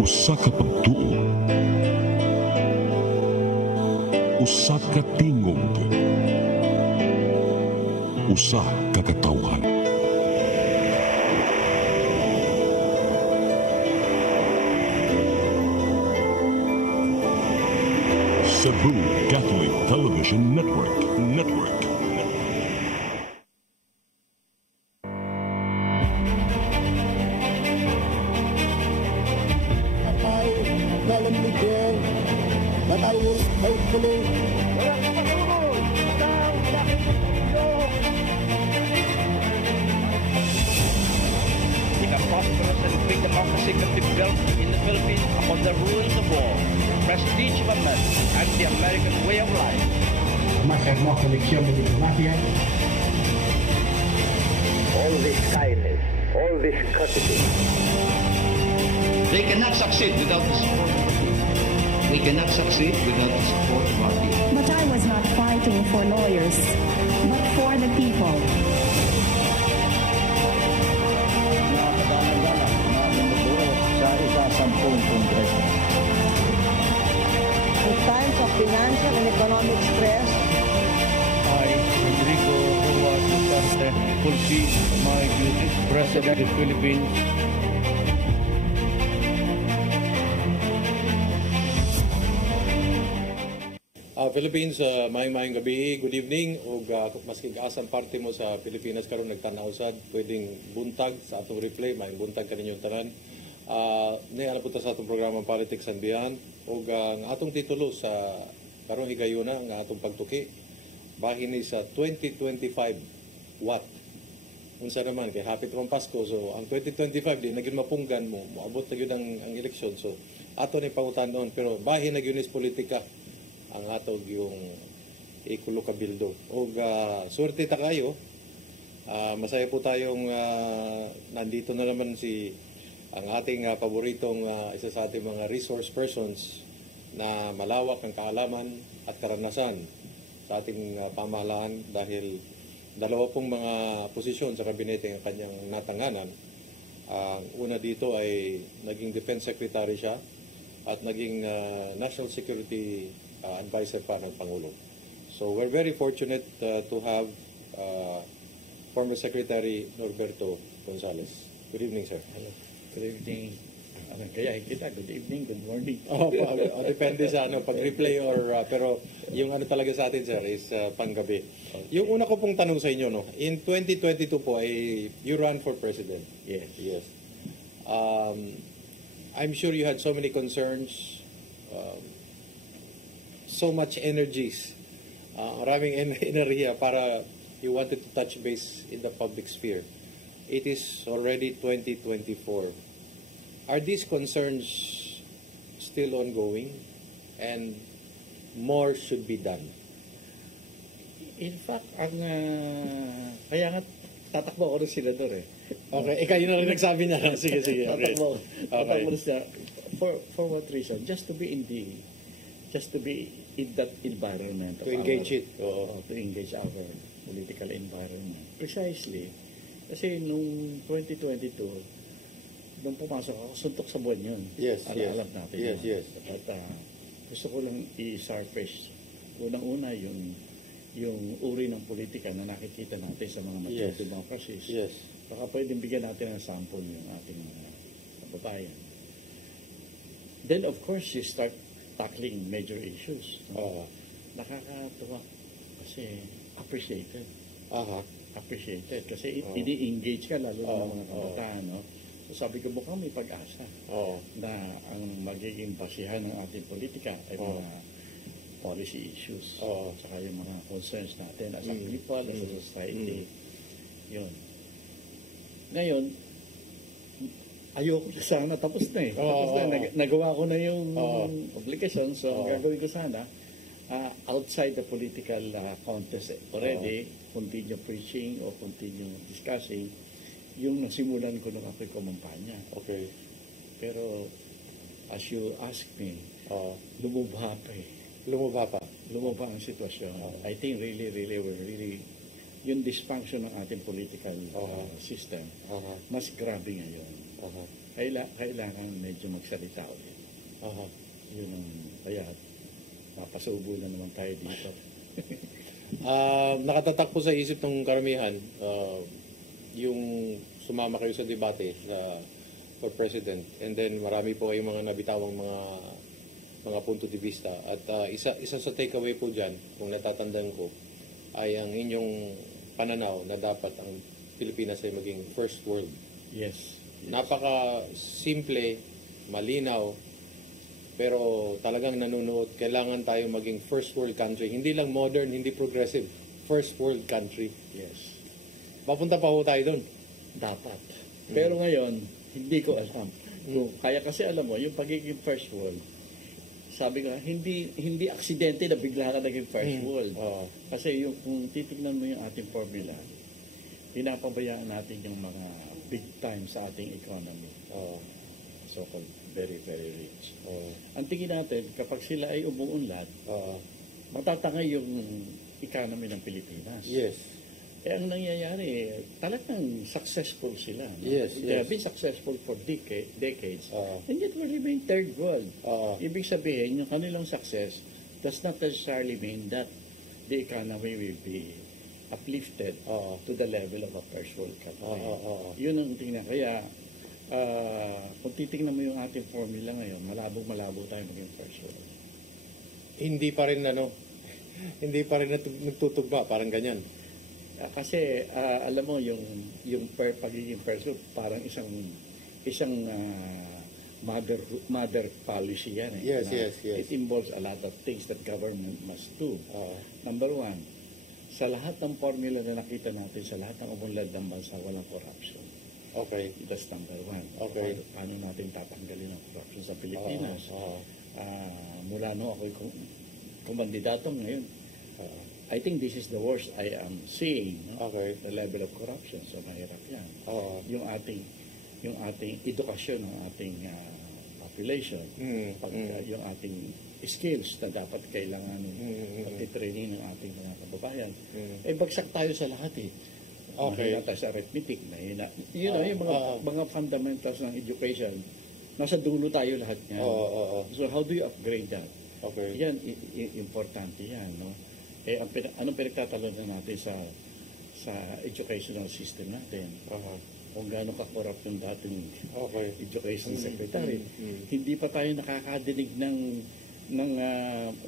Usa ka pagtuo, usa ka tingog, usa ka katawhan. Cebu Catholic Television Network. Solemnly swear that I will faithfully in a prosperous and free democracy can be built in the Philippines upon the rules of war, prestige of America, and the American way of life. Más hermosa lección de diplomacia. All this kindness, all this courtesy. They cannot succeed without the support. We cannot succeed without the support of our people. But I was not fighting for lawyers, but for the people. in times of financial and economic stress. I, Rodrigo Roa Duterte, fulfill my duties, President of the Philippines. Philippines, maayong gabi, good evening, ug maski gaasang parte mo sa Pilipinas karon nagtanaw sad, pwedeng buntag sa atong replay, maayong buntag kaninyong tanan. Niala po ta sa atong programa Politics and Beyond, ug ang atong titulo sa karong higayuna ang atong pagtuki bahin ni sa 2025 what. Unsa naman kay hapit rong Pasko, so ang 2025 di naging mapunggan mo, moabot na gyud ang eleksyon, so ato ni pangutanon pero bahin na gyud is politika ang atog yung ikulo kabildo. O swerte ta kayo. Masaya po tayong nandito na naman ang ating paboritong isa sa ating mga resource persons na malawak ang kaalaman at karanasan sa ating pamahalaan dahil dalawa pong mga posisyon sa kabinete ang kanyang natanganan. Una dito ay naging Defense Secretary siya at naging National Security advisor pa ng Pangulo. So we're very fortunate to have former Secretary Norberto Gonzales. Good evening, sir. Hello. Good evening. Kaya kita, good evening, good morning. Depende sa pag-replay or pero yung talaga sa atin, sir, is panggabi. Okay. Yung una ko pong tanong sa inyo, no, in 2022 po ay you run for president. Yes. I'm sure you had so many concerns, so much energies, maraming enerhiya para you wanted to touch base in the public sphere. It is already 2024. Are these concerns still ongoing and more should be done? In fact, kaya nga tatakbo ako ng senador eh. Okay, ikaw yun na rin nagsabi niya. Sige. Tatakbo siya. For what reason? Just to be in that environment. To engage it. To engage our political environment. Precisely. Kasi nung 2022, nung pumasok ako, suntok sa buwan yun. Yes. Alam natin. Yes. At gusto ko lang i-surface. Unang-una yung uri ng politika na nakikita natin sa mga mature democracies. Yes. Baka pwedeng bigyan natin ng sample yung ating mga kababayan. Then of course, you start tackling major issues. Nakakatuwa kasi appreciated. Appreciated kasi ini-engage ka lalo ng mga kabataan. No? So sabi ko mukhang may pag-asa na ang magiging basihan ng ating politika ay mga policy issues. Saka yung mga concerns natin as a people, as a society. Yun. Ngayon, ayoko sana tapos na eh. Nagawa ko na yung obligation, so gagawin ko sana outside the political contest already, continue preaching or continue discussing yung nasimulan ko nung ako'y kumampanya. Okay. Pero as you ask me, lumubha pa eh. Lumubha ang sitwasyon. I think really yung dysfunction ng ating political system, mas grabe ngayon. kailangan medyo magsalita ulit. Aha. Yun ang kaya papasubo na naman tayo dito. Nakatatak po sa isip ng karamihan yung sumama kayo sa debate for president, and then marami po ay mga nabitawang mga punto de vista, at isa sa takeaway po dyan, kung natatandaan ko, ay ang inyong pananaw na dapat ang Pilipinas ay maging first world. Yes. Napaka simple, malinaw, pero talagang nanunuot, kailangan tayo maging first world country. Hindi lang modern, hindi progressive. First world country. Yes. Papunta pa ho tayo doon. Dapat. Pero ngayon, hindi ko alam. Kaya kasi alam mo, yung pagiging first world, sabi nga, hindi aksidente na bigla ka naging first world. Kasi kung titignan mo yung ating formula, pinapabayaan natin yung mga big time sa ating economy. So-called very, very rich. Ang tingin natin, kapag sila ay umuunlad, matatangay yung economy ng Pilipinas. Yes. Ang nangyayari, talagang successful sila. No? Yes, They have yes. been successful for decades. And yet we're living third world. Ibig sabihin, yung kanilang success does not necessarily mean that the economy will be uplifted to the level of a first world country. Yun ang tingnan. Kaya, kung titingnan mo yung ating formula ngayon, malabo tayo maging first world. Hindi pa rin hindi pa rin nagtutugba, parang ganyan. Kasi alam mo yung pagiging first world, parang isang mother policy yan. Yes, yes. It involves a lot of things that government must do. Number one, sa lahat ng formula na nakita natin, sa lahat ng umunlad ng bansa, walang corruption. Okay. That's number one. Okay. Paano natin tatanggalin ang corruption sa Pilipinas? Mula ako'y kumandidato ngayon. I think this is the worst I am seeing. No? Okay. The level of corruption. So mahirap yan. Yung ating edukasyon ng ating population, yung ating skills na dapat kailangan pag-training ng ating mga kababayan, bagsak tayo sa lahat eh. Okay. Mahina tayo sa arithmetic, mahina. Yung mga fundamentals ng education, nasa dulo tayo lahat niyan. So how do you upgrade that? Okay. Yan, importante yan. No? Anong pinagtatalunan natin sa educational system natin? Kung gaano ka-corrupt yung dating education secretary. Hindi pa tayo nakakadinig ng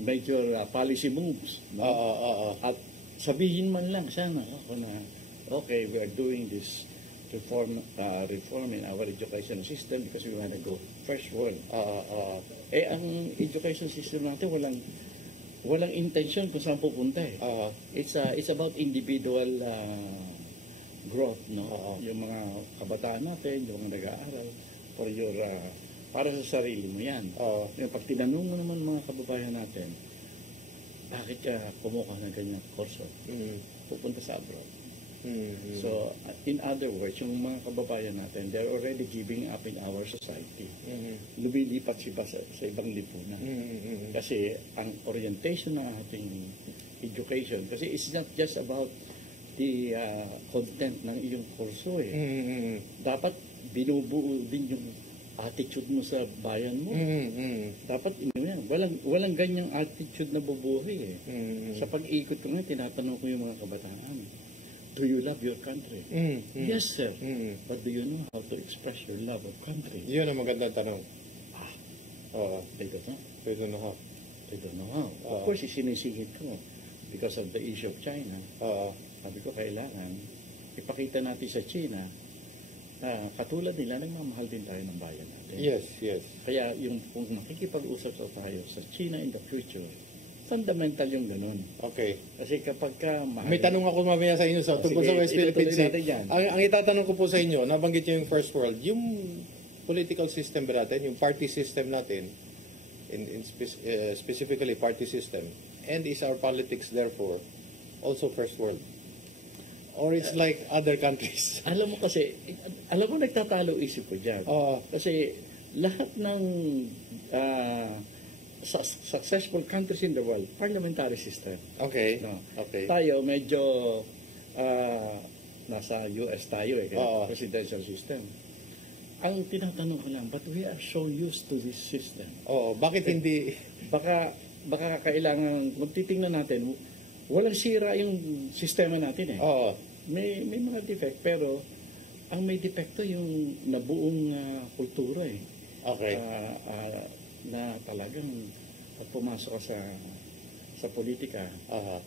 major policy moves. No? At sabihin man lang sana okay, we are doing this reform in our education system because we want to go first world. Ang education system natin walang intention kung saan pupunta eh. It's about individual growth, no? Yung mga kabataan natin, yung mga nag-aaral para sa sarili mo yan. Yung pag tinanong mo naman mga kababayan natin, bakit ka kumuha ng ganyang kurso? Pupunta sa abroad. So, in other words, yung mga kababayan natin, they're already giving up in our society. Lumilipat siya sa ibang lipunan. Kasi ang orientation ng ating education, kasi it's not just about the content ng iyong kurso eh. Dapat binubuo din yung attitude mo sa bayan mo. Dapat walang ganyang attitude na bubuhay eh. Sa pag-ikot ko nga, tinatanong ko yung mga kabataan, do you love your country? Yes, sir. But do you know how to express your love of country? Yun ang magandang tanong. They don't know. They don't know how. They don't know how. Of course, isinisingit ko because of the issue of China. Sabi ko, kailangan ipakita natin sa China na katulad nila, nagmamahal din tayo ng bayan natin. Yes. Kaya kung makikipag-usap tayo sa China in the future, fundamental yung ganun. Okay. Kasi kapag ka May tanong ako mamaya sa inyo tungkol sa West Philippines. Ang itatanong ko po sa inyo, nabanggit nyo yung first world, yung political system ba natin, yung party system natin, specifically party system, and is our politics therefore also first world? Or it's like other countries? Alam mo nagtatalo isip ko dyan. Kasi lahat ng successful countries in the world, parliamentary system. Okay. No. Okay. Tayo medyo nasa US tayo presidential system. ang tinatanong ko lang, but we are so used to this system. Oo, bakit hindi? Baka kailangan, kung titingnan natin, walang sira yung sistema natin eh. Oo. May mga defect, pero ang may defecto yung nabuong kultura eh. Okay. Na talagang pag pumasok ka sa politika,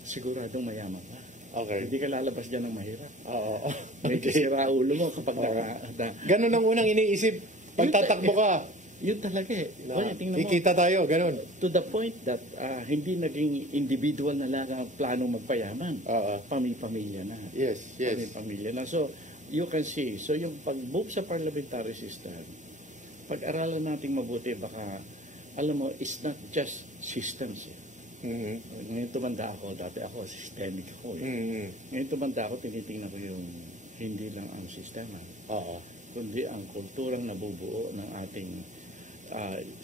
siguradong mayaman ka. Okay. Hindi ka lalabas dyan ng mahirap. Oo. May sira ulo mo kapag Ganun ang unang iniisip. Pagtatakbo ka, yun talaga eh. Tingnan mo. kikita tayo, ganun. To the point that hindi naging individual na lang ang planong magpayaman. Pamilya na. Yes. Pamilya na. So, you can see. So, yung pag-move sa parliamentary system, pag-aralan natin mabuti, baka, alam mo, it's not just systems eh. Ngayon tumanda ako, dati ako, systemic ako eh. Ngayon tumanda ako, tinitingnan ko yung hindi lang ang sistema. Kundi ang kulturang nabubuo ng ating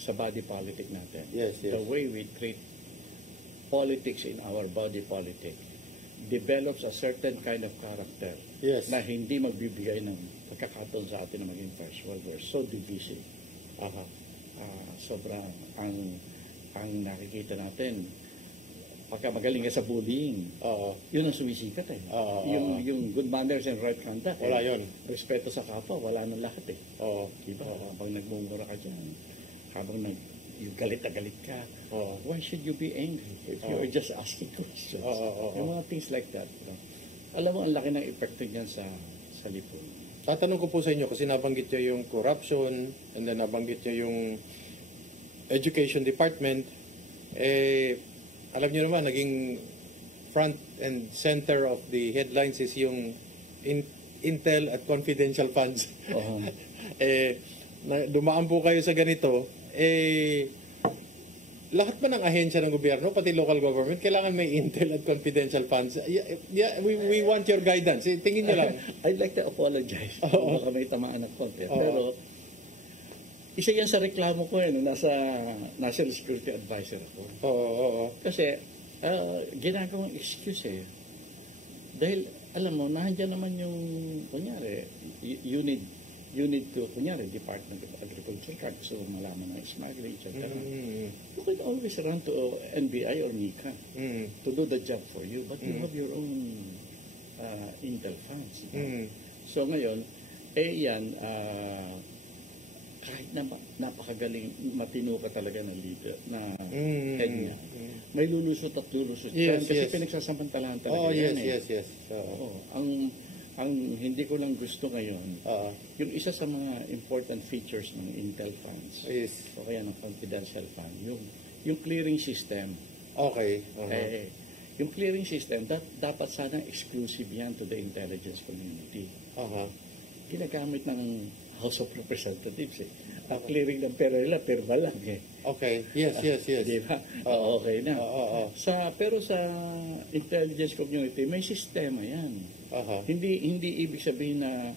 sa body politic natin. Yes. The way we treat politics in our body politic develops a certain kind of character na hindi magbibigay ng pagkakataon sa atin na maging first world. We're so divisive. Sobrang ang nakikita natin pagka magaling ka sa bullying, yun ang sumisikat eh. Yung good manners and right conduct. Wala yun. Respeto sa kapwa, wala nang lahat eh. Diba? Habang nagmumura ka dyan, habang yung galit na galit ka, why should you be angry if you're just asking questions? Yung mga things like that. Alam mo, ang laki ng epekto niyan sa lipunan. Tatanong ko po sa inyo, kasi nabanggit nyo yung corruption, and then nabanggit nyo yung education department, alam niyo naman, naging front and center of the headlines is yung Intel at confidential funds. Dumaan po kayo sa ganito, lahat ba ng ahensya ng gobyerno, pati local government, kailangan may Intel at confidential funds? We want your guidance. Tingin nyo lang. I'd like to apologize. Baka may tamaan ng konti. Pero, isa yan sa reklamo ko nasa National Security Advisor ako. Kasi, ginagawang excuse eh. Dahil, alam mo, nandiyan naman yung, kunyari, you need to, kunyari, Department of Agriculture, kung gusto mo malaman ng smuggling, etc. You can always run to NBI or NICA to do the job for you, but you have your own Intel funds. So ngayon, yan, kahit na napakagaling, matino ka talaga na leader, na head niya, may lulusot at lulusot yan, kasi pinagsasamantalahan talaga yan eh. Yes. Ang hindi ko lang gusto ngayon, yung isa sa mga important features ng Intel funds, o kaya ng confidential fund, yung clearing system. Yung clearing system, dapat sana exclusive yan to the intelligence community. Ginagamit ng House of Representatives eh. Ang clearing ng pera nila, perma lang eh. Yes. Diba? Okay na. Pero sa intelligence community, may sistema yan. Hindi ibig sabihin na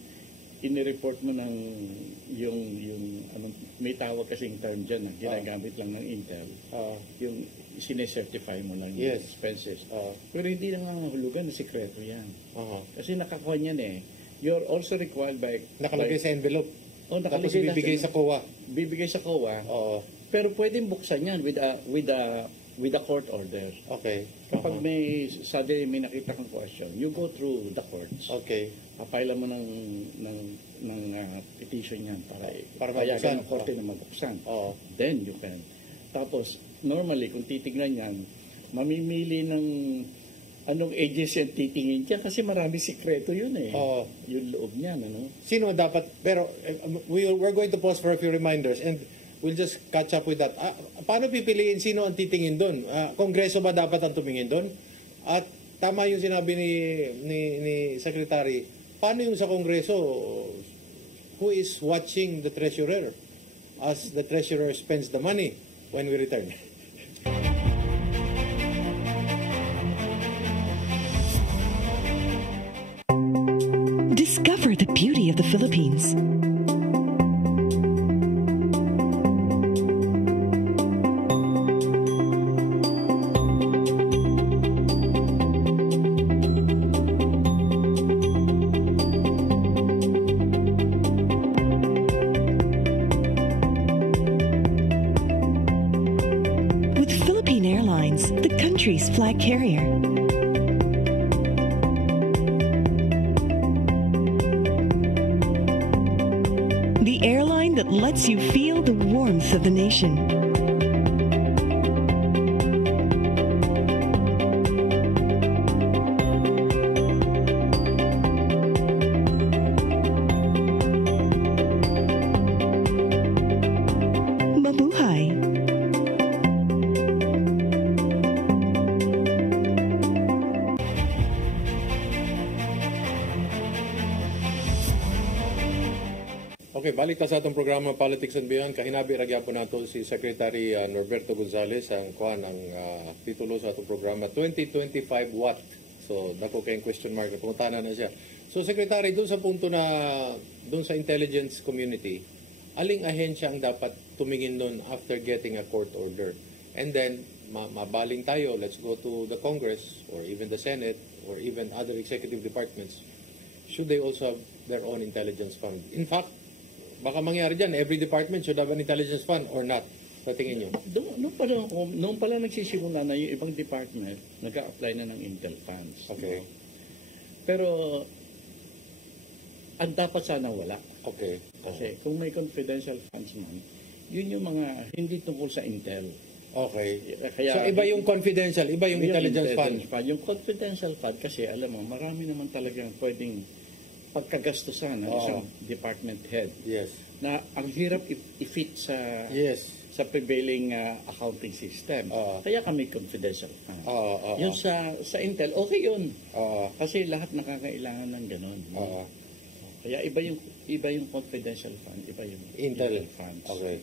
inireport mo ng yung may tawag kasing term dyan na ginagamit lang ng Intel. Yung sinecertify mo lang yung expenses. Pero hindi nangangahulugan na sikreto yan. Kasi nakakuha niyan eh. You're also required by... Nakalagay sa envelope. Tapos bibigay sa COA. Bibigay sa COA. Pero pwedeng buksan yan with a court order. Kapag may nakita kang question, you go through the courts. Papaila mo ng petition yan para payagan ng korte na mabuksan. Then you can. Tapos, normally, kung titignan yan, mamimili ng anong agency ang titingin dyan kasi marami sikreto yun eh. Yung loob niyan, ano? Sino dapat, pero we're going to pause for a few reminders and we'll just catch up with that. Paano pipiliin sino ang titingin doon? Kongreso ba dapat ang tumingin doon? At tama yung sinabi ni Secretary, paano yung sa Kongreso? Who is watching the treasurer as the treasurer spends the money when we return? Discover the beauty of the Philippines. country's flag carrier. The airline that lets you feel the warmth of the nation. Mabuhay. Okay, balik ta sa atong programa Politics and Beyond. Kahinabi ra gyapon nato si Secretary Norberto Gonzales ang titulo sa atong programa 2025 what. So dako kay question mark, pangutana na siya. So Secretary, doon sa punto na doon sa intelligence community, aling ahensya ang dapat tumingin doon after getting a court order? And then mabaling tayo, let's go to the Congress or even the Senate or even other executive departments. Should they also have their own intelligence fund? In fact, baka mangyari dyan, every department should have an intelligence fund or not, sa tingin nyo? Noong pala nagsisimula na yung ibang department, nag-a-apply na ng Intel funds. Okay. No? Pero, ang dapat sana wala. Okay. Kasi kung may confidential funds man, yun yung mga hindi tungkol sa Intel. Okay. Kaya, So iba yung confidential, iba yung intelligence fund. Yung confidential fund, kasi alam mo, marami naman talagang pwedeng pagkagastusan ng isang department head. Yes. Na ang hirap i-fit sa sa prevailing accounting system. Kaya kami confidential fund. Yung sa Intel, okay yun. Kasi lahat nakakailangan ng ganun. Kaya iba yung confidential fund, iba yung Intel funds. Okay.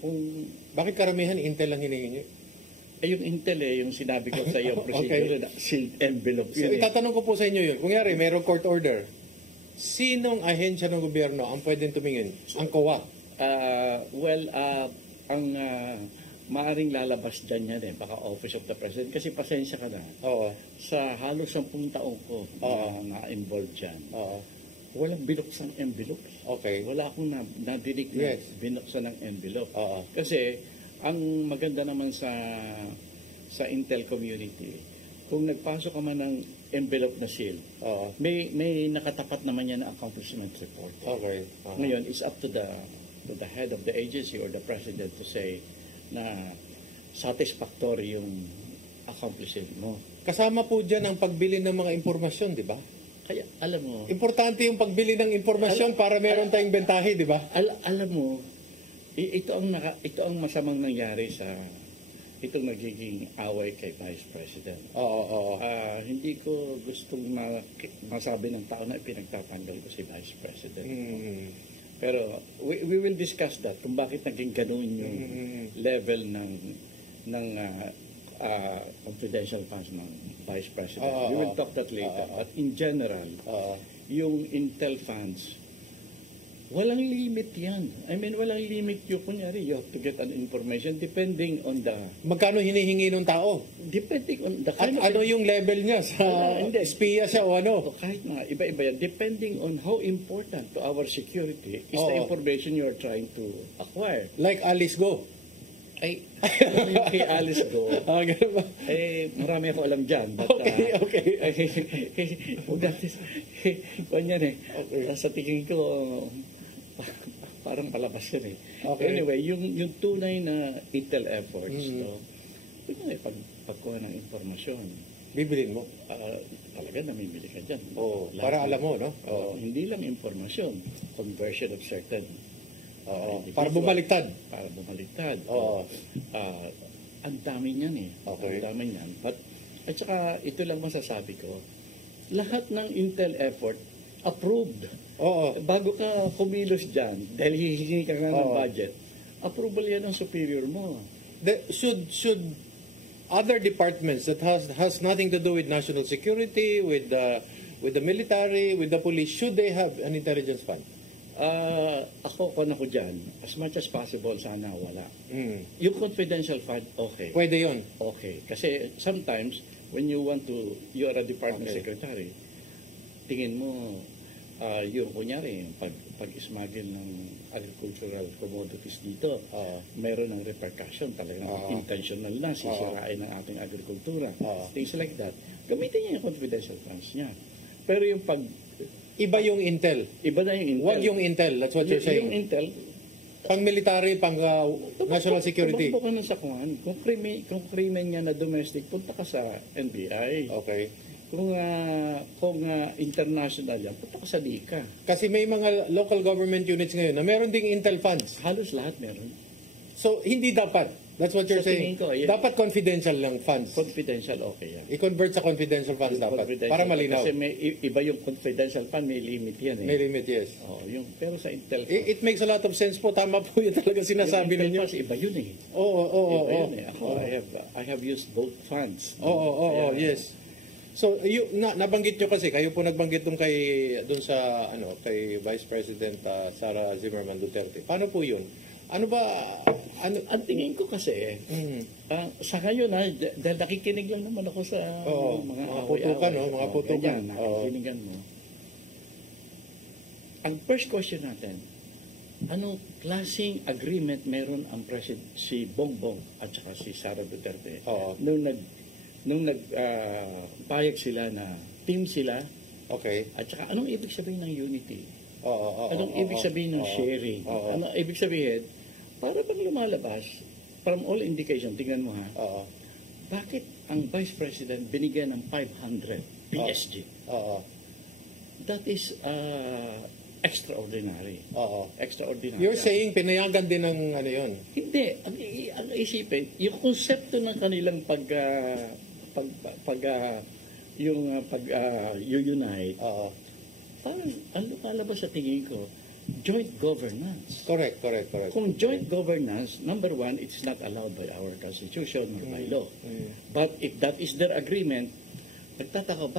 Kung bakit karamihan Intel lang hinihingi nyo? yung Intel yung sinabi ko sa iyo, procedure na sealed envelope. So, itatanong ko po sa inyo yun. Kung yari, mayroong court order, sinong ahensya ng gobyerno ang pwedeng tumingin? Ang COA? Ang maaring lalabas dyan yan baka Office of the President. Kasi pasensya ka na. Oo. Sa halos 10 taong ko na-involved dyan. Walang binuksang envelope. Okay. Wala akong nadinig na binuksan ng envelope. Kasi ang maganda naman sa Intel community, kung nagpasok ka man ng envelope na seal, may nakatapat naman yan na accomplishment report. Okay. Ngayon, it's up to the head of the agency or the president to say na satisfactory yung accomplishment mo. Kasama po dyan ang pagbili ng mga impormasyon, di ba? Kaya, alam mo... Importante yung pagbili ng impormasyon para meron tayong bentahe, di ba? Alam mo, ito ang masamang nangyari sa itong nagiging away kay Vice President. Hindi ko gustong masabi ng tao na pinagtatanggal ko si Vice President. Pero we will discuss that kung bakit naging ganoon yung level ng confidential funds ng Vice President. We will talk that later. But in general, yung Intel funds, walang limit yan. I mean, walang limit yun. Kunyari, you have to get an information depending on the... Magkano hinihingi ng tao? Depending on the kind of... Ano yung level niya? Sa espiya siya o ano? Kahit mga iba-iba yan. Depending on how important to our security is the information you are trying to acquire. Like Alice Go? Ay, kay Alice Go. Marami ako alam dyan. But, okay. Huwag natin... Ganyan sa tingin ko... parang palabas yun Okay. Anyway, yung tunay na Intel efforts, pagkuha ng informasyon. Bibilin mo? Talaga namimili ka dyan. Para alam mo, no? Hindi lang informasyon, conversion of certain. Para bumaliktad. Para bumaliktad. Ang dami niyan Okay. Ang dami niyan. At saka, ito lang masasabi ko, lahat ng Intel effort, approved. Bago ka kumilos dyan, dahil hihingi ka nga ng budget, approval yan ng superior mo. Should other departments that has nothing to do with national security, with the military, with the police, should they have an intelligence fund? Ako dyan, as much as possible, sana wala. Yung confidential fund, okay. Pwede yun? Okay. Kasi sometimes, when you are a department secretary, tingin mo, yung kunyari, pag-smuggle ng agricultural commodities dito, meron ng repercussion, talagang intentional na, sisirain ng ating agrikultura. Things like that. Gamitin niya yung confidential funds niya. Pero yung Iba yung intel. Iba na yung intel. Wag yung intel. That's what you're saying. Yung intel, pang-military, national security. Tumakbo ka na sa kuhan. Kung krimen niya na domestic, punta ka sa NBI. Okay. Kung international yan, punta ka sa DICA. Kasi may mga local government units ngayon na meron ding intel funds. Halos lahat meron. So, hindi dapat. That's what you're Sa saying. tingin ko, yeah. Dapat confidential lang funds. Confidential, okay yan. I-convert sa confidential funds dapat. Para malinaw. Kasi iba yung confidential fund, may limit yan eh. May limit, yes. Pero sa Intel funds, It makes a lot of sense po. Tama po yun talaga sinasabi yung Intel ninyo. funds, iba yun eh. Oo. Iba yun eh. Ako, I have used both funds. Oo, yes. So, nabanggit nyo kasi, kayo po nagbanggit dun kay Vice President Sara Zimmerman Duterte. Paano po yun? Ano ba, ang tingin ko kasi, sa ngayon dahil nakikinig lang naman ako sa mga putukan, mga putukan. Nakikinigan mo. Ang first question natin, anong klaseng agreement meron ang si Bongbong at saka si Sara Duterte nung nagpayag sila na team sila, at saka anong ibig sabihin ng unity? Anong ibig sabihin ng sharing? Anong ibig sabihin, para bang lumalabas, from all indication, tingnan mo ha, bakit ang Vice President binigyan ng 500 PSG? That is extraordinary. Extraordinary. You're saying pinayagan din ng ano yun? Hindi. Ang isipin, yung konsepto ng kanilang unite, parang ang lumalabas sa tingin ko, joint governance. Correct. Kung joint governance, number one, it's not allowed by our constitution or by law. But if that is their agreement, nagtataka,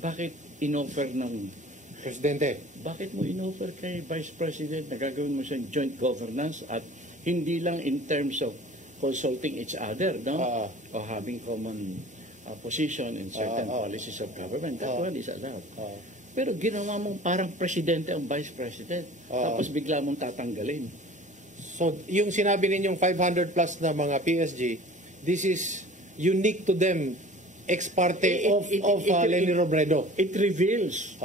bakit inoffer ng Presidente? Bakit mo inoffer kay Vice President na gagawin mo siyang joint governance at hindi lang in terms of consulting each other, no? Or having common position in certain policies of government. That one is allowed. Pero ginawa mong parang presidente ang vice president. Tapos bigla mong tatanggalin. So, yung sinabi ninyong 500 plus na mga PSG, this is unique to them, ex parte of Leni Robredo. It reveals.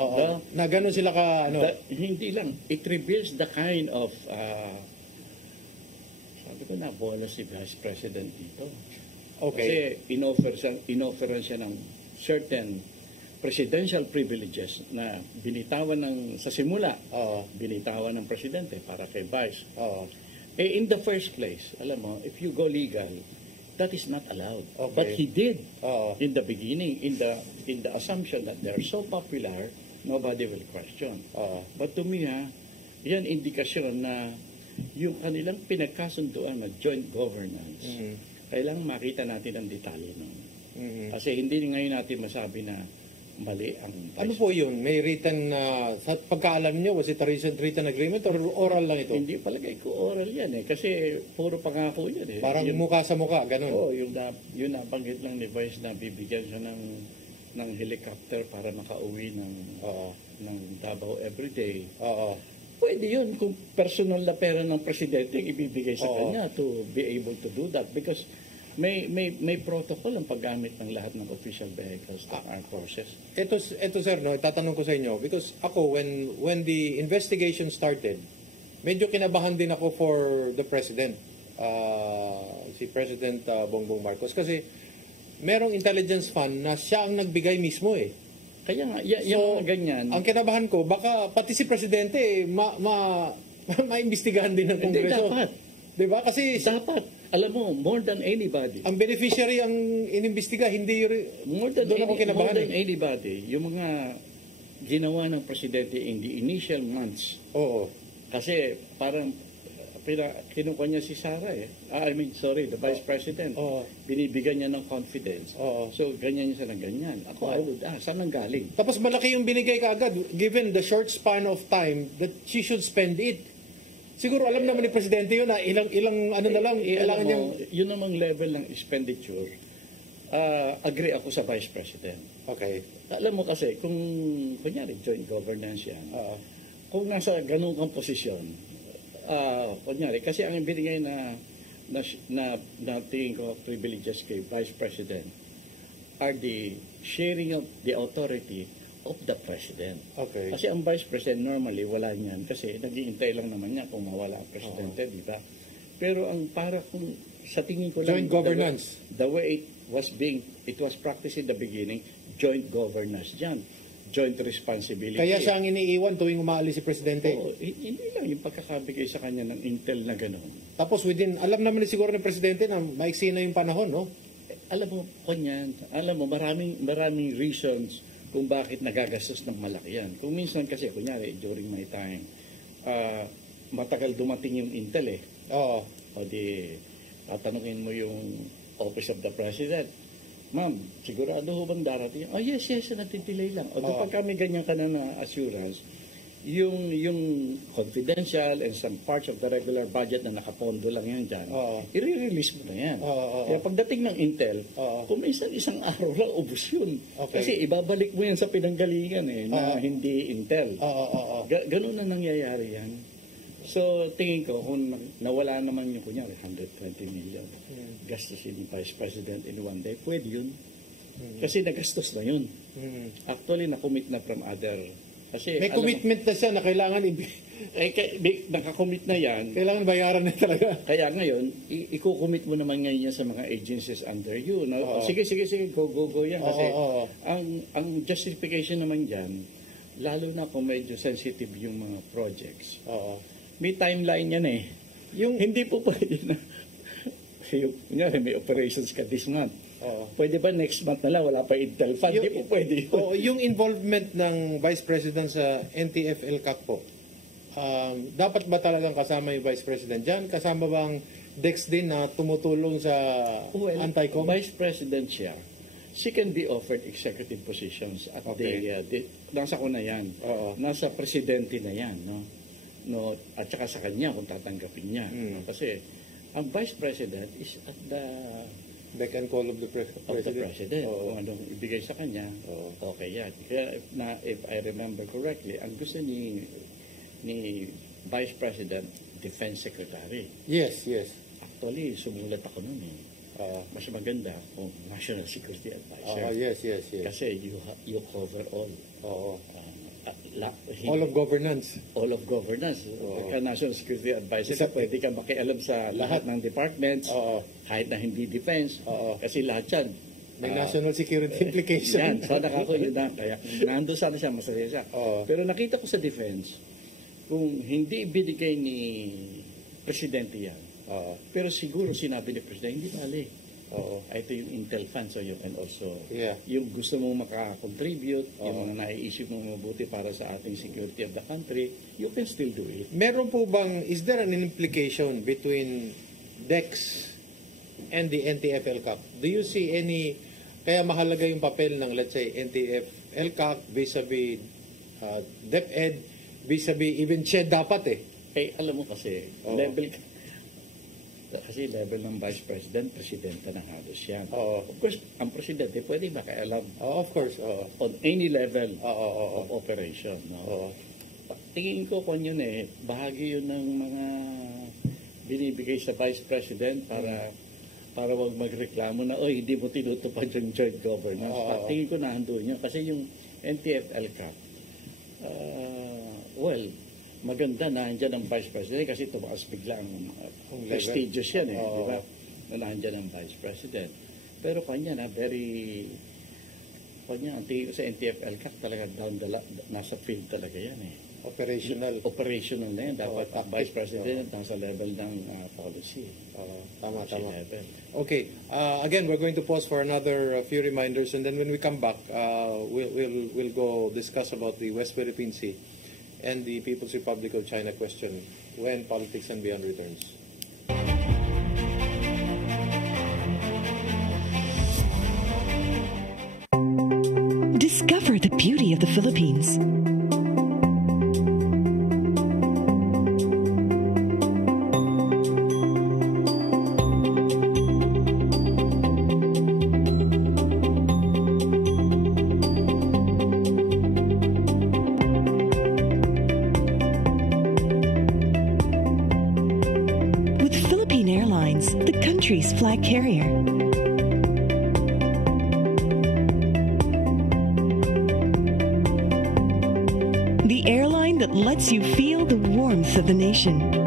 Na gano'n sila ka, hindi lang. It reveals the kind of, sabi ko na, bola si vice president dito. Okay. Kasi inofferan siya ng certain presidential privileges na binitawan sa simula, binitawan ng presidente para kay vice. In the first place, alam mo, if you go legal, that is not allowed. Okay. But he did in the beginning, in the assumption that they're so popular, nobody will question. But to me, yan indikasyon na yung kanilang pinagkasunduan na joint governance, kailangan makita natin ang detalye nun. Kasi hindi ngayon natin masabi na mali ang vice. Ano po yun? May written sa pagkaalam niyo, was it a recent written agreement or oral lang ito? Hindi palagay ko oral yan eh. Kasi puro pangako yan eh. Parang mukha sa mukha, ganun. Oo, yung nabanggit lang ni Vice na bibigyan siya ng helicopter para makauwi ng Davao everyday. Pwede yun kung personal na pera ng presidente ibibigay sa kanya to be able to do that because may protocol ang paggamit ng lahat ng official vehicles ng armed forces. Ito sir, tatanong ko sa inyo because ako when the investigation started, medyo kinabahan din ako for the president, si President Bongbong Marcos kasi merong intelligence fund na siya ang nagbigay mismo eh. Kaya nga, yung mga ganyan. Ang kinabahan ko, baka pati si presidente maimbestigahan din ng Kongreso. Hindi, dapat. Diba? Kasi dapat. Alam mo, more than anybody. Ang beneficiary ang inimbestiga, hindi more than anybody, yung mga ginawa ng presidente in the initial months. Kasi parang kinukuha niya si Sara the Vice President. Binibigyan niya ng confidence. So, ganyan niya ng ganyan. Ako, I would ask, saan nang galing? Tapos malaki yung binigay kaagad, given the short span of time that she should spend it. Siguro alam naman ni Presidente yun na ilang ano na lang, kailangan niyang... Yun namang level ng expenditure. agree ako sa Vice President. Okay. Alam mo kasi, kung kunyari joint governance yan, kung nasa ganun kang posisyon, kunyari, kasi ang binigay na tingin ko privileges kay Vice President are the sharing of the authority of the President. Okay. Kasi ang Vice President normally wala niyan kasi nag-iintay lang naman niya kung mawala ang Presidente, di ba? Pero ang para kung sa tingin ko lang, Joint governance. The way it was practiced in the beginning, joint governance dyan. Joint responsibility. Kaya siya ang iniiwan tuwing umaalis si Presidente. Oo, hindi lang yung pagkakabigay sa kanya ng intel na gano'n. Tapos alam naman siguro ng Presidente na maiksi na yung panahon, no? Alam mo, maraming reasons kung bakit nagagastos ng malaki yan. Kung minsan kasi, kunyari, during my time, matagal dumating yung intel eh. Oo. O di, tatanungin mo yung Office of the President, ma'am, sigurado ho bang darating? Oh, yes, natidelay lang. O pag kami ganyan ka na assurance, yung confidential and some parts of the regular budget na nakapondo lang yan dyan, i-release mo na yan. Kaya pagdating ng Intel, kung isang araw lang, ubus yun. Okay. Kasi ibabalik mo yan sa pinanggalingan na hindi Intel. Ganun na nangyayari yan. So, tingin ko, kung nawala naman yung kunyari, 120 million, gastusin ni Vice President in one day, pwede yun. Kasi nagastos na yun. Actually, na-commit na from other. Kasi, may commitment na siya na kailangan nakakommit na yan. Kailangan bayaran na talaga. Kaya ngayon, i-commit mo naman ngayon yan sa mga agencies under you. Sige, go yan. Kasi ang justification naman dyan, lalo na kung medyo sensitive yung mga projects. May timeline yan eh. Hindi po pwede na, may operations ka this month. Pwede ba next month na lang, wala pa Intel Fund? Hindi po pwede yun. Yung involvement ng Vice President sa NTF-ELCAC po, dapat ba talagang kasama yung Vice President dyan? Kasama bang DEX din na tumutulong sa anti-com? Vice President siya, she can be offered executive positions at nasa ko na yan. Nasa presidente na yan. No? At saka sa kanya kung tatanggapin niya. Kasi ang Vice President is at the beck and call of the President. Kung anong ibigay sa kanya, okay yan. Kaya if I remember correctly, ang gusto ni Vice President, Defense Secretary. Yes. Actually, sumulat ako nun eh. Mas maganda kung National Security Advisor. Yes. Kasi you cover all. All of governance. All of governance. Pagka National Security Advisor, pwede ka makialam sa lahat ng departments, kahit na hindi defense, kasi lahat yan. May national security implication. Yan, so kaya nandun sana siya, masaya siya. Pero nakita ko sa defense, kung hindi ibinigay ni Presidente yan, pero siguro sinabi ni Presidente, hindi bali. Ito yung Intel Fund, so yun, and also yung gusto mong makakontribute, yung mga naiisip mong mabuti para sa ating security of the country, you can still do it. Meron po bang, is there an implication between DEX and the NTF-ELCAC? Do you see any, kaya mahalaga yung papel ng, let's say, NTF-ELCAC vis-a-vis DepEd, vis-a-vis even CHED dapat eh? Alam mo kasi, level ng Vice President, Presidente na halos yan. Of course, ang Presidente pwede makialam. Of course. On any level of operation. Tingin ko kung yun bahagi yun ng mga binibigay sa Vice President para wag magreklamo na, hindi mo tinutupad yung joint governance. Tingin ko nandun yun. Kasi yung NTF-ELCAC, maganda na nandiyan ang Vice President kasi tumaas bigla ang prestigious yan di ba? Na nandiyan ang Vice President. Pero kanya ang tingin ko sa NTF-ELCAC talaga nasa field talaga yan Operational na yan. Dapat ang Vice President nasa level ng policy. Tama. Okay. Again, we're going to pause for another few reminders and then when we come back, we'll go discuss about the West Philippine Sea and the People's Republic of China question when Politics and Beyond returns. Discover the beauty of the Philippines. Airlines, the country's flag carrier. The airline that lets you feel the warmth of the nation.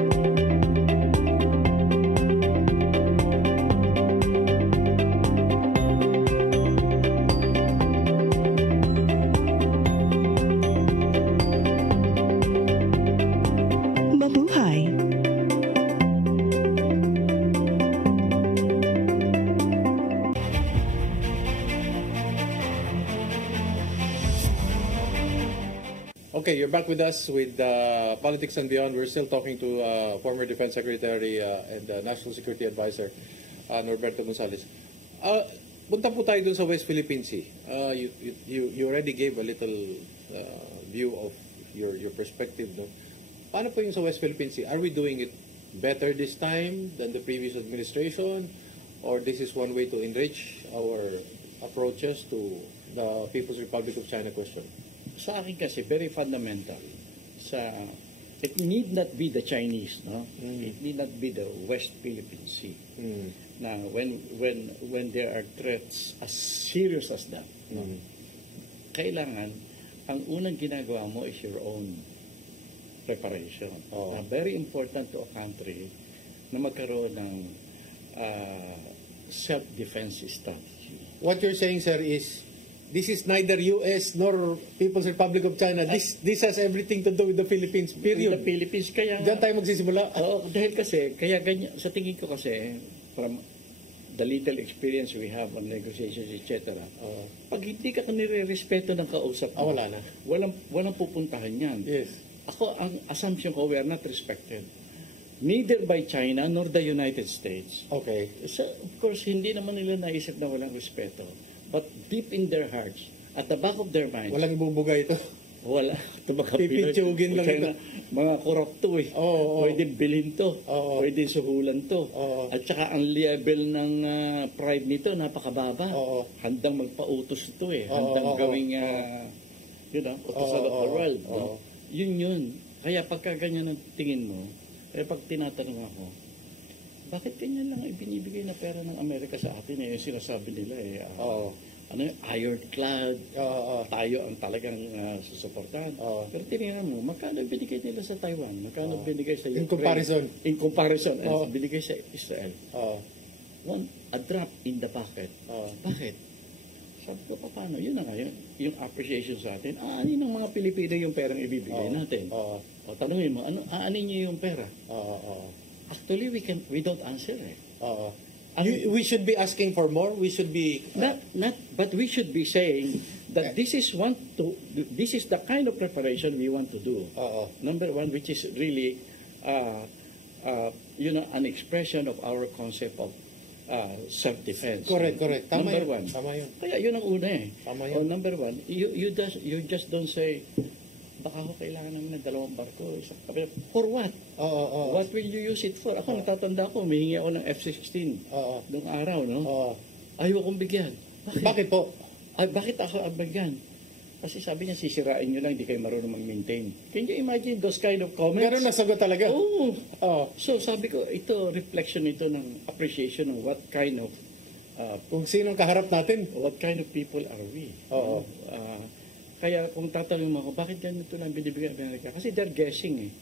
Mabuhay. Okay, you're back with us with Politics and Beyond. We're still talking to former Defense Secretary and National Security Advisor Norberto Gonzales. Punta po tayo dun sa West Philippine Sea. You already gave a little view of your perspective. No? Paano po yung sa West Philippine Sea? Are we doing it better this time than the previous administration? Or this is one way to enrich our approaches to the People's Republic of China question? Sa akin kasi, very fundamental. It need not be the Chinese, no? It need not be the West Philippine Sea. Na when there are threats as serious as that, no? Kailangan, ang unang ginagawa mo is your own preparation. Na very important to a country na magkaroon ng self-defense strategy. What you're saying, sir, is this is neither U.S. nor People's Republic of China. This has everything to do with the Philippines, period. The Philippines, kaya... Diyan tayo magsisimula. Oo, dahil kasi, kaya ganyan, sa tingin ko kasi, from the little experience we have on negotiations, etc., pag hindi ka nire-respeto ng kausap mo, wala na. Walang pupuntahan yan. Yes. Ako, ang assumption ko, we are not respected. Neither by China nor the United States. Okay. So, of course, hindi naman nila naisip na walang respeto. But deep in their hearts, at the back of their minds, Walang ibubugay ito. wala. Ito mga Pipitsugin lang ito. Mga korap to eh. Pwede bilhin to. Pwede suhulan to. At saka ang level ng pride nito, napakababa. Handang magpautos ito eh. Handang gawing, utos of the world. No? Yun. Kaya pagka ganyan ang tingin mo, kaya pag tinatanong ako, bakit ganyan lang ibinibigay na pera ng Amerika sa atin eh? Yung sinasabi nila eh. Ironclad, tayo ang talagang susuportahan. Pero tinignan mo, magkano binigay nila sa Taiwan? Magkano binigay sa Ukraine? In comparison. Binigay sa Israel. A drop in the bucket. Bakit? Sabi ko, paano? Yun na nga yun. Yung appreciation sa atin. Aanin ng mga Pilipino yung perang ibibigay natin. Tanungin mo, aanin niyo yung pera? Actually, we don't answer eh. We should be asking for more. We should be but we should be saying that this is the kind of preparation we want to do. Number one, which is really, an expression of our concept of self-defense. Correct. Tama number yun. one. Tama yun. Kaya yun ang una eh. Tama yun. Number one, you just don't say, baka ako kailangan namin ng 2 barko. For what? What will you use it for? Ako, natatanda ko, humihingi ako ng F-16 noong araw, no? Ayaw akong bigyan. Bakit po? Bakit ako ang bigyan? Kasi sabi niya, sisirain nyo lang, hindi kayo marunong mag-maintain. Can you imagine those kind of comments? Meron nasagot talaga? Oo. So sabi ko, ito, reflection ito ng appreciation ng what kind of kung sinong kaharap natin. What kind of people are we? Kaya kung tatanungin mo ako, bakit ganito lang binibigay ng Amerika? Kasi they're guessing eh.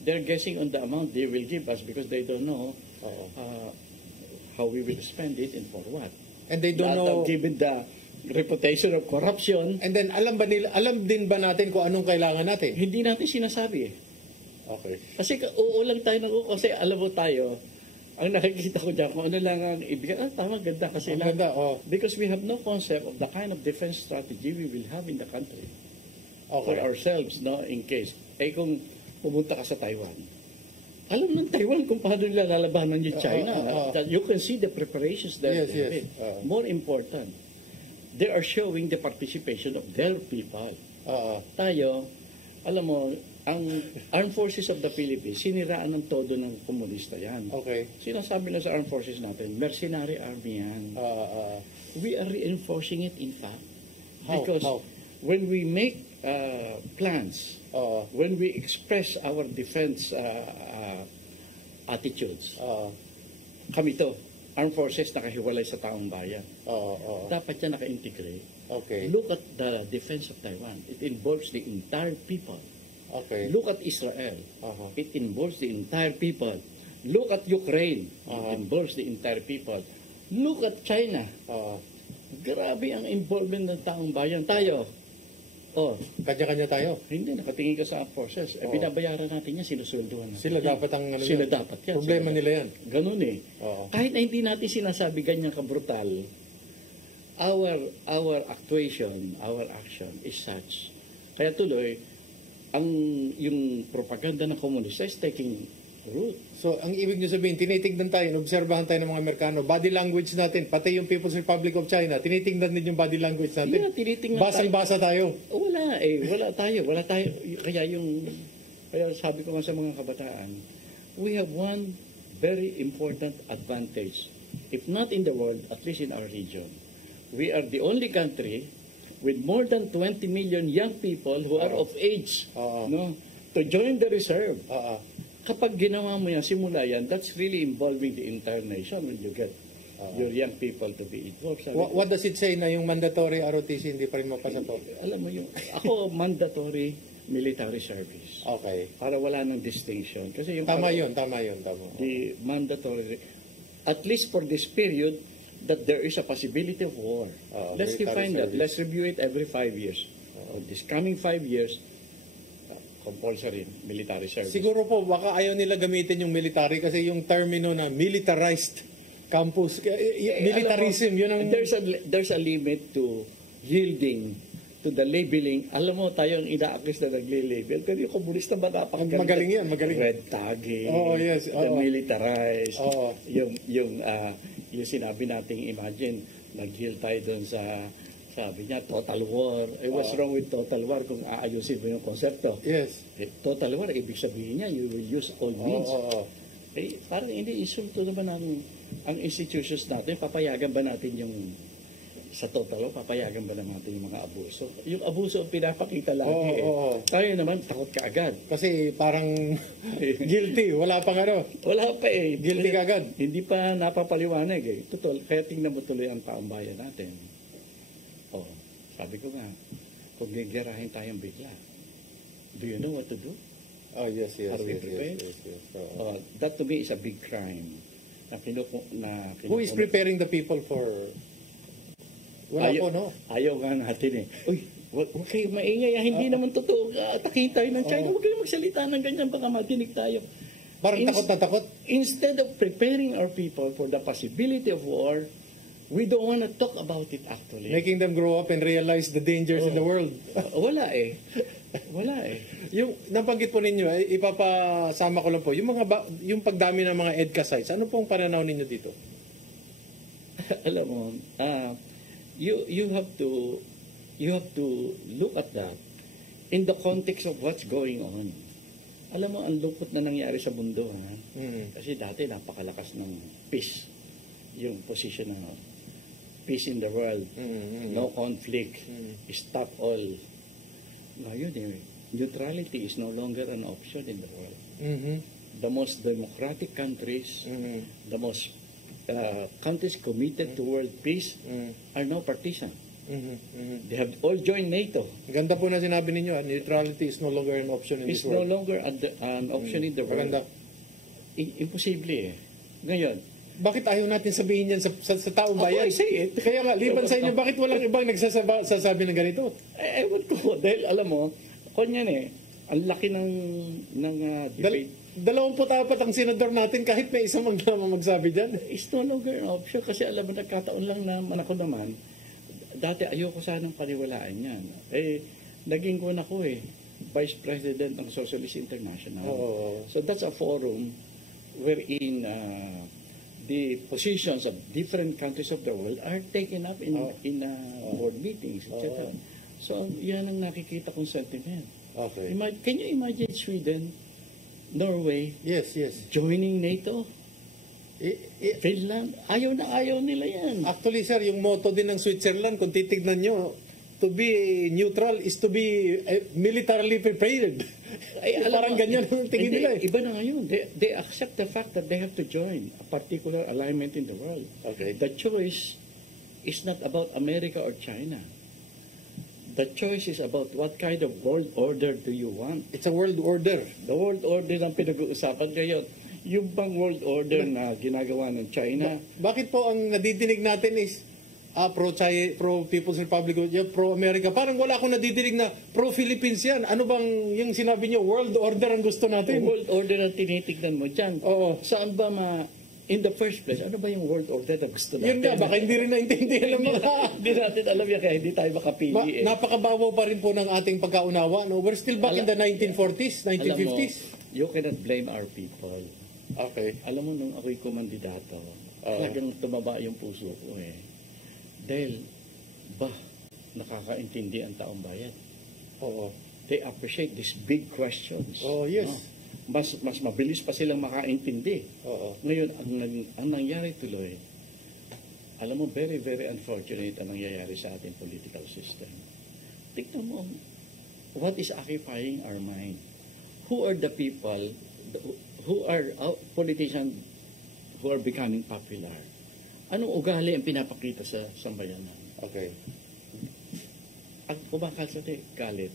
They're guessing on the amount they will give us because they don't know how we will spend it and for what. And they don't know... Given the reputation of corruption. And then, alam din ba natin kung anong kailangan natin? Hindi natin sinasabi eh. Okay. Kasi oo lang tayo kasi alam mo tayo, ang nakikita ko dyan, kung ano lang ang ibigay, tama, ganda kasi lang. Ganda, Because we have no concept of the kind of defense strategy we will have in the country. For ourselves, no, in case. Kung pumunta ka sa Taiwan, alam ng Taiwan kung paano nila lalabanan yung China. You can see the preparations there. Yes. More important, they are showing the participation of their people. Tayo, alam mo, ang Armed Forces of the Philippines, siniraan ng todo ng komunista yan. Okay. Sinasabi na sa Armed Forces natin, mercenary army yan. We are reinforcing it in fact. Because when we make plans, when we express our defense attitudes, kami to, armed forces nakahiwalay sa taong bayan. Oo. Dapat yan naka-integrate. Okay. Look at the defense of Taiwan. It involves the entire people. Okay. Look at Israel. Uh-huh. It involves the entire people. Look at Ukraine. Uh-huh. It involves the entire people. Look at China. Grabe ang involvement ng taong bayan. Tayo, Kanya-kanya tayo. hindi, nakatingin ka sa armed forces. Binabayaran natin yan, sinusulduhan natin. Sila dapat ang Sila yan. dapat yan. Problema nila yan. Ganun eh. Oo. Kahit na hindi natin sinasabi ganyan kabrutal, our actuation, our action is such. Kaya tuloy, yung propaganda ng komunista is taking root. So, ang ibig nyo sabihin, tinitignan tayo, obserbahan tayo ng mga Amerikano, body language natin, pati yung People's Republic of China, tinitignan din yung body language natin. Yeah, tinitingnan Basang-basa tayo. Wala tayo. Kaya sabi ko nga sa mga kabataan, we have one very important advantage. If not in the world, at least in our region. We are the only country with more than 20 million young people who are of age to join the reserve. Kapag ginawa mo yan, simula yan, that's really involving the entire nation when you get your young people to be involved. What does it say na yung mandatory ROTC hindi pa rin mapasa to? Alam mo ako mandatory military service. Okay. Para wala ng distinction. Kasi yung Tama yun. The mandatory, at least for this period, that there is a possibility of war. Let's define that. Let's review it every 5 years. This coming 5 years, compulsory military service. Siguro po, baka ayaw nila gamitin yung military kasi yung termino na militarized campus, militarism, yun ang... There's a limit to yielding to the labeling. Alam mo, tayo ang ina-accuse na nagli-label. Pero yung komunista ba napakaganda? Magaling yan, magaling. Red tagging, yes. the militarized, Oo. yung sinabi nating imagine, nag-yield tayo doon sa sabi niya, total war. What's wrong with total war kung aayusin mo yung konsepto? Yes. Total war, ibig sabihin niya, you will use all means. Parang hindi insulto naman ang institutions natin. Papayagan ba natin yung sa total war, papayagan ba natin yung mga abuso? Yung abuso ang pinapakita lagi Tayo naman, takot ka agad. Kasi parang guilty. Wala pang Wala pa Guilty ka agad. Hindi pa napapaliwanag Kaya tingnan mo tuloy ang taong bayan natin. Sabi ko nga, kung gigerahin tayong bigla, do you know what to do? Yes. Are we prepared? Yes. That to me is a big crime. Who is preparing the people for... Wala po, no? Ayaw nga natin Uy, huwag kayo maingay. Hindi naman totoo. Atakin tayo ng China. Huwag kayo magsalita ng ganyan. Baka matinig tayo. Parang takot na takot. Instead of preparing our people for the possibility of war, we don't want to talk about it actually. Making them grow up and realize the dangers in the world. Wala Yung nabanggit po ninyo, ipapasama ko lang po, yung pagdami ng mga EDCA sites, ano pong pananaw ninyo dito? Alam mo, you have to look at that in the context of what's going on. Alam mo, ang lungkot na nangyari sa mundo. Kasi dati napakalakas ng peace. Yung position ng peace in the world. No conflict. Stop all. Ngayon, neutrality is no longer an option in the world. The most democratic countries, the most countries committed to world peace are now partisan. They have all joined NATO. Ganda po na sinabi ninyo, neutrality is no longer an option in this world. It's no longer an option in the world. Imposible Ngayon, bakit ayaw natin sabihin yan sa taong bayan? I say it. Kaya nga, liban sa inyo, bakit walang ibang nagsasabi ng ganito? Ewan ko, dahil alam mo, kunyan ang laki ng debate. 24 ang senador natin, kahit may isang magsabi dyan. It's no longer an option kasi alam mo, nagkataon lang naman ako naman, dati ayoko sanang paniwalaan yan. Naging ko na ko Vice President ng Socialist International. So that's a forum wherein the positions of different countries of the world are taken up in board meetings, etc. So, yan ang nakikita kong sentiment. Okay. Can you imagine Sweden, Norway, yes, joining NATO? Finland, ayaw nila yan. Actually, sir, yung motto din ng Switzerland, kung titignan nyo, to be neutral is to be militarily prepared. Ay, alam Parang mo, ganyan ang tingin hindi, nila eh. Iba na ngayon. They accept the fact that they have to join a particular alignment in the world. Okay. The choice is not about America or China. The choice is about what kind of world order do you want. It's a world order. The world order ang pinag-uusapan ngayon. Yung bang world order na ginagawa ng China, Bakit po ang nadidinig natin is pro People's Republic of China, pro-America? Parang wala akong nadidinig na pro-Philippines yan. Ano bang yung sinabi nyo, world order ang gusto the natin? world order ang tinitignan mo dyan. Oo. Saan ba in the first place, ano ba yung world order na gusto natin? Yun nga, baka hindi rin naintindihan ng mga... Hindi natin alam yan, kaya hindi tayo makapili eh. Napakababaw pa rin po ng ating pagkaunawa. No? We're still back in the 1940s, 1950s. Alam mo, you cannot blame our people. Okay. Alam mo, nung ako'y kumandidato, talagang tumaba yung puso ko eh. Dahil, nakakaintindi ang taong bayan. Oo. They appreciate these big questions. Oh, yes. No? Mas mabilis pa silang makaintindi. Oo. Ngayon, ang nangyari tuloy, alam mo, very, very unfortunate ang nangyayari sa ating political system. Tignan mo, what is occupying our mind? Who are the people, who are politicians who are becoming popular? Anong ugali ang pinapakita sa sambayanan? Okay. Ang kumakalsat galit,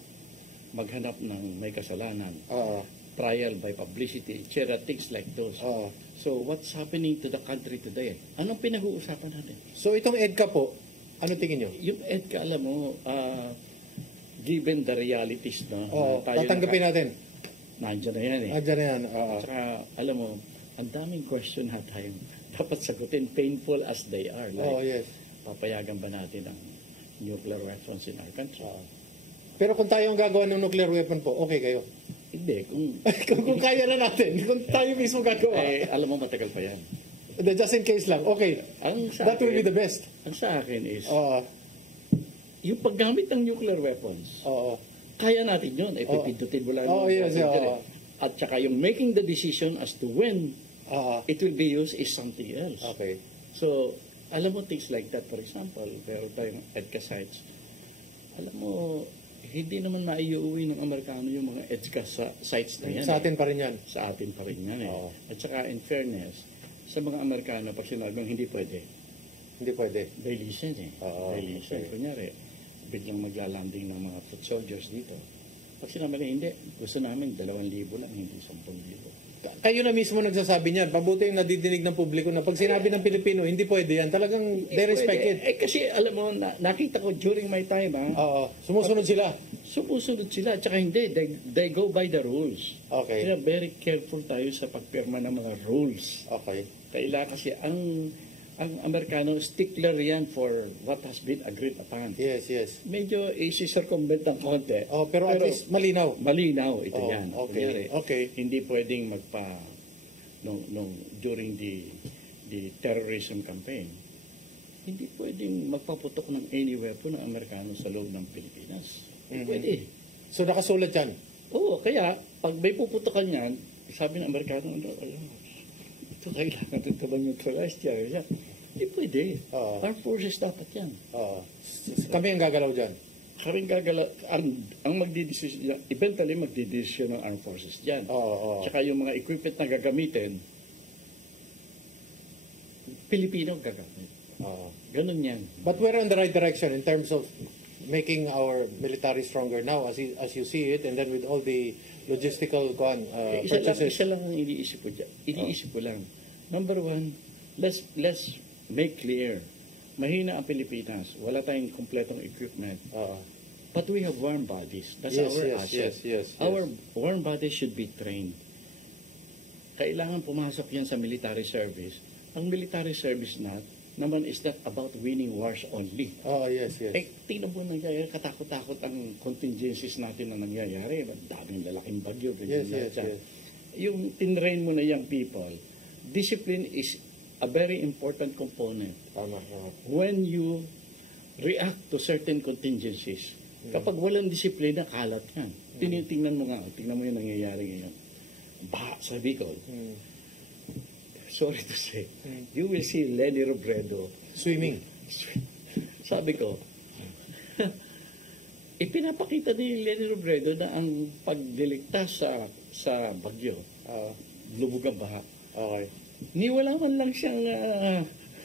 maghanap ng may kasalanan, Oo. trial by publicity, etc., things like those. Oo. So, what's happening to the country today? Anong pinag-uusapan natin? So itong EDCA po, ano tingin nyo? Yung EDCA, alam mo, given the realities, no? Oo, tatanggapin natin. Nandiyan na yan eh. Andiyan na yan. Oo. Saka, alam mo, ang daming question na tayong dapat sagutin, painful as they are. Oo, yes. Papayagan ba natin ang nuclear weapons in our country? Pero kung tayo ang gagawa ng nuclear weapon po, okay kayo? Hindi. kung kaya na natin, kung tayo mismo gagawa. Alam mo, matagal pa yan. Just in case lang, okay. That will be the best. Ang sa akin is, Oo. yung paggamit ng nuclear weapons, Oo. kaya natin yun. Pipindutin mo lang. Oo, yes. Oo. At saka yung making the decision as to when it will be used is something else. Okay. So, alam mo, things like that, for example, pero tayong EDCA sites, alam mo, hindi naman maiuwi ng Amerikano yung mga EDCA sites na yan. Sa atin pa rin yan. Sa atin pa rin yan eh. Oo. At saka, in fairness, sa mga Amerikano, pag sinabing hindi pwede, Hindi pwede. they listen eh. Oo, They listen. okay. Kunyari, biglang maglalanding ng mga foot soldiers dito. Pag sinabi na hindi, gusto namin 2,000 lang, hindi 10,000. Kayo na mismo nagsasabi niyan. Mabuti yung nadidinig ng publiko na pag sinabi ng Pilipino, hindi pwede yan. Talagang they respect it. Kasi alam mo, nakita ko during my time, Oo. Sumusunod sila. sumusunod sila. Tsaka hindi, they go by the rules. Okay. Kaya very careful tayo sa pagpirma ng mga rules. Okay. Kailangan kasi ang Amerikano, stickler yan for what has been agreed upon. Yes, yes. Medyo isi-circumvent ng konti. Oh, pero at least malinaw. Malinaw ito Oh, yan. okay, Kunyari, okay. Hindi pwedeng during the terrorism campaign, hindi pwedeng magpaputok ng any weapon ng Amerikano sa loob ng Pilipinas. Hindi pwede. So nakasulat yan. Oo, kaya pag may puputokan yan, sabi ng Amerikano, ito kailangan ito ba neutralized yan? Hindi pwede. Armed forces dapat yan. Kami ang gagalaw dyan. Kaming gagalaw, ang magdidesisyon, eventually magdidesisyon ng armed forces dyan. Tsaka yung mga equipment na gagamitin, Pilipino gagamit. Ganun yan. But we're on the right direction in terms of making our military stronger now as you see it, and then with all the logistical purchases. Isa lang ang iniisip ko dyan. Iniisip ko lang. Number one, let's make clear. Mahina ang Pilipinas. Wala tayong kompletong equipment. But we have warm bodies. That's our asset. Yes. Our warm bodies should be trained. Kailangan pumasok yan sa military service. Ang military service naman is not about winning wars only. Yes. Tingnan mo nangyayari, katakot-takot ang contingencies natin na nangyayari. Daming lalaking bagyo. Yes. Yung tinrain mo na young people, discipline is a very important component. Tama. When you react to certain contingencies, kapag walang disiplina, kalat yan. Tinitingnan mo nga, tingnan mo yung nangyayari ngayon. Baha sa Bicol. Sorry to say, you will see Lenny Robredo Swimming. Sabi ko, ipinapakita ni Leni Robredo na ang pagdiligtas sa bagyo, lubog ang baha. Okay. Ni wala man lang siyang